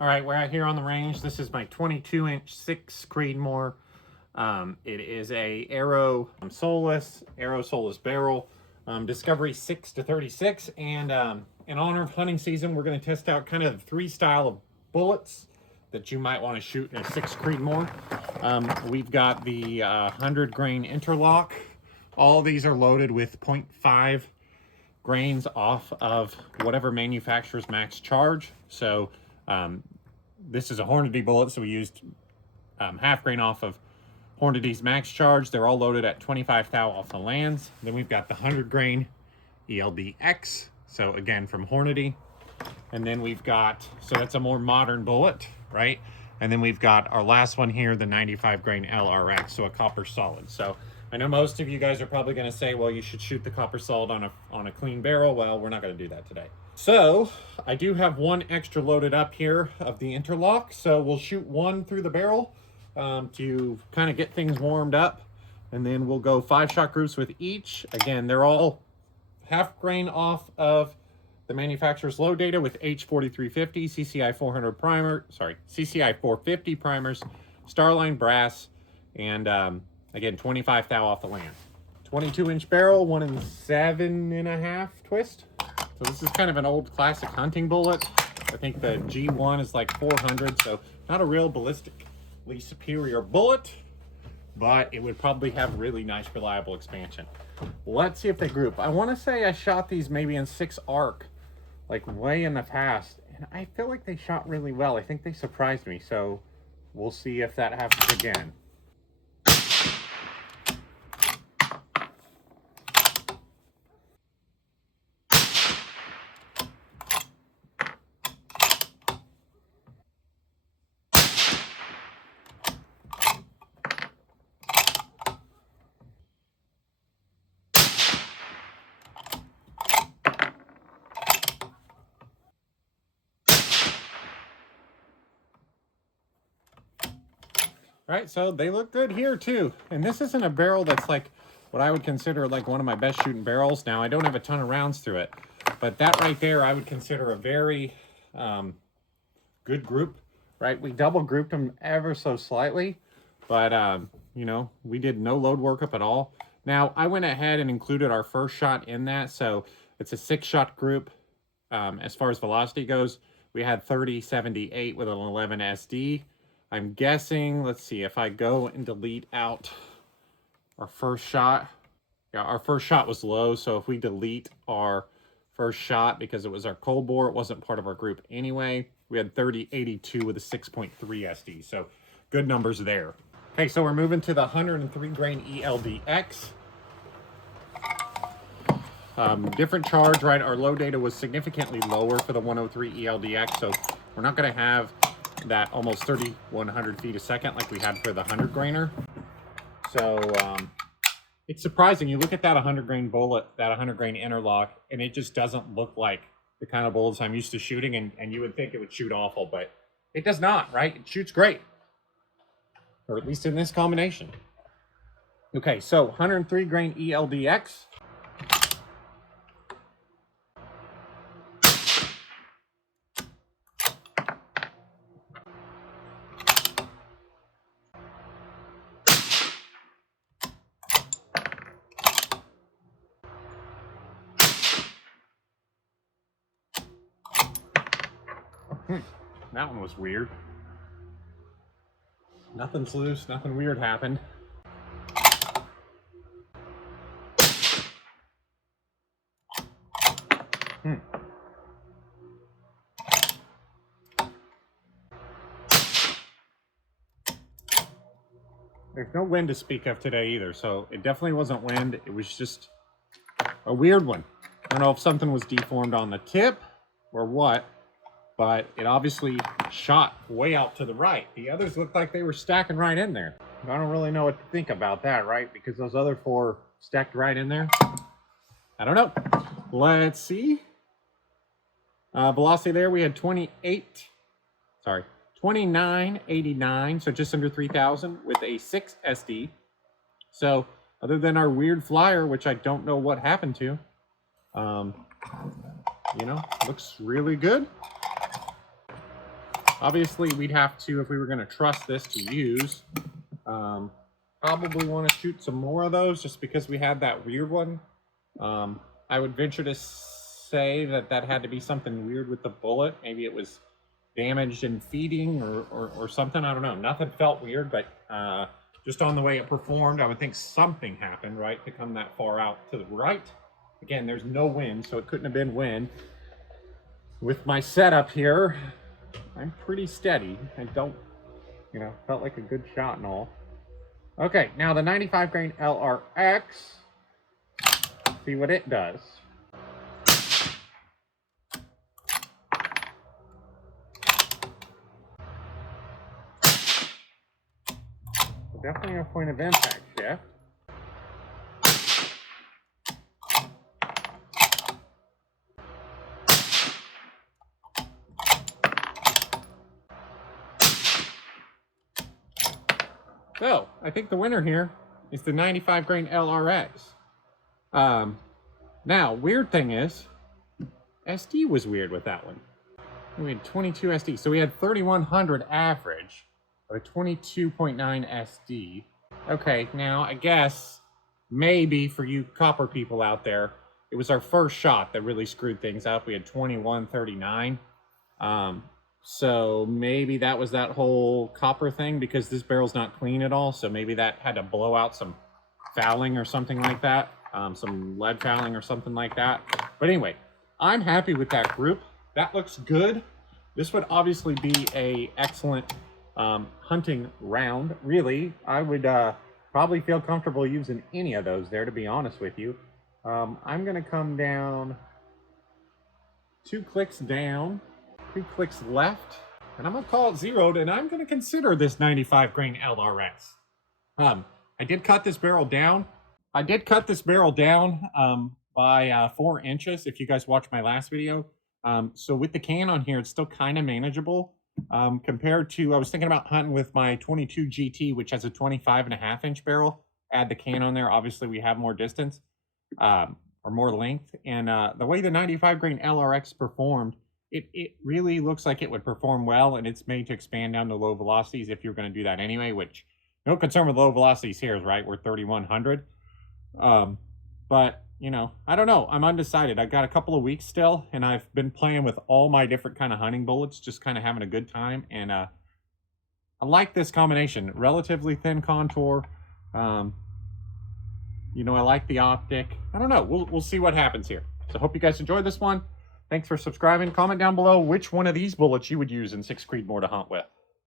All right, we're out here on the range. This is my 22-inch 6 Creedmoor. It is a Aero soulless barrel, Discovery 6 to 36. And in honor of hunting season, we're going to test out kind of 3 style of bullets that you might want to shoot in a 6 Creedmoor. We've got the 100 grain Interlock. All these are loaded with 0.5 grains off of whatever manufacturer's max charge. So this is a Hornady bullet, so we used half grain off of Hornady's max charge. They're all loaded at 25 thou off the lands. Then we've got the 100 grain ELD-X, so again from Hornady. And then we've got, so that's a more modern bullet, right? And then we've got our last one here, the 95 grain LRX, so a copper solid. So I know most of you guys are probably going to say, well, you should shoot the copper solid on a clean barrel. Well, we're not going to do that today. So I do have one extra loaded up here of the Interlock. So we'll shoot one through the barrel to kind of get things warmed up. And then we'll go 5-shot groups with each. Again, they're all half grain off of the manufacturer's load data with H4350, CCI 400 primer, CCI 450 primers, Starline brass, and again, 25 thou off the land. 22-inch barrel, 1 7.5 twist. So this is kind of an old classic hunting bullet. I think the G1 is like 400, so not a real ballistically superior bullet, but it would probably have really nice, reliable expansion. Let's see if they group. I want to say I shot these maybe in 6 arc, like way in the past, and I feel like they shot really well. I think they surprised me, so we'll see if that happens again. All right, so they look good here too. And this isn't a barrel that's like what I would consider like one of my best shooting barrels. Now, I don't have a ton of rounds through it, but that right there I would consider a very good group, right? We double grouped them ever so slightly, but you know, we did no load workup at all. Now, I went ahead and included our first shot in that, so it's a 6-shot group. As far as velocity goes, we had 30-78 with an 11 SD. I'm guessing, let's see, if I go and delete out our first shot, yeah, our first shot was low, so if we delete our first shot because it was our cold bore, it wasn't part of our group anyway, we had 30-82 with a 6.3 SD, so good numbers there. Okay, so we're moving to the 103 grain ELD-X. Different charge, right? Our load data was significantly lower for the 103 ELD-X, so we're not going to have that almost 3,100 feet a second like we had for the 100 grainer. So it's surprising. You look at that 100 grain bullet, that 100 grain Interlock, and it just doesn't look like the kind of bullets I'm used to shooting, and you would think it would shoot awful, but it does not, right? It shoots great, or at least in this combination. Okay, so 103 grain ELD-X. That one was weird. Nothing's loose, nothing weird happened. There's no wind to speak of today either, so it definitely wasn't wind. It was just a weird one. I don't know if something was deformed on the tip or what, but it obviously shot way out to the right. The others looked like they were stacking right in there. I don't really know what to think about that, right? Because those other 4 stacked right in there. I don't know. Let's see. Velocity there, we had 2989, so just under 3,000 with a 6 SD. So other than our weird flyer, which I don't know what happened to, you know, looks really good. Obviously, we'd have to, if we were going to trust this to use, probably want to shoot some more of those just because we had that weird one. I would venture to say that that had to be something weird with the bullet. Maybe it was damaged in feeding or something. I don't know. Nothing felt weird, but just on the way it performed, I would think something happened, right, to come that far out to the right. Again, there's no wind, so it couldn't have been wind. With my setup here, I'm pretty steady. I don't, you know, felt like a good shot and all. Okay, now the 95 grain LRX. See what it does. Definitely a point of impact shift. So, I think the winner here is the 95 grain LRX. Now, weird thing is, SD was weird with that one. We had 22 SD, so we had 3100 average, but a 22.9 SD. Okay, now I guess maybe for you copper people out there, it was our first shot that really screwed things up. We had 2139. So maybe that was that whole copper thing because this barrel's not clean at all. So maybe that had to blow out some fouling or something like that. Some lead fouling or something like that. But anyway, I'm happy with that group. That looks good. This would obviously be a excellent hunting round. Really, I would probably feel comfortable using any of those there, to be honest with you. I'm going to come down 2 clicks down, 2 clicks left, and I'm going to call it zeroed, and I'm going to consider this 95 grain LRX. I did cut this barrel down. By 4 inches, if you guys watched my last video. So with the can on here, it's still kind of manageable. Compared to, I was thinking about hunting with my 22 GT, which has a 25.5 inch barrel. Add the can on there, obviously we have more distance, or more length. And the way the 95 grain LRX performed, it really looks like it would perform well, and it's made to expand down to low velocities if you're going to do that anyway, which no concern with low velocities here is right. We're 3100. But you know, I don't know. I'm undecided. I've got a couple of weeks still, and I've been playing with all my different kind of hunting bullets, just kind of having a good time. And I like this combination. Relatively thin contour. You know, I like the optic. I don't know. We'll see what happens here. So hope you guys enjoyed this one. Thanks for subscribing. Comment down below which one of these bullets you would use in 6 Creedmoor to hunt with.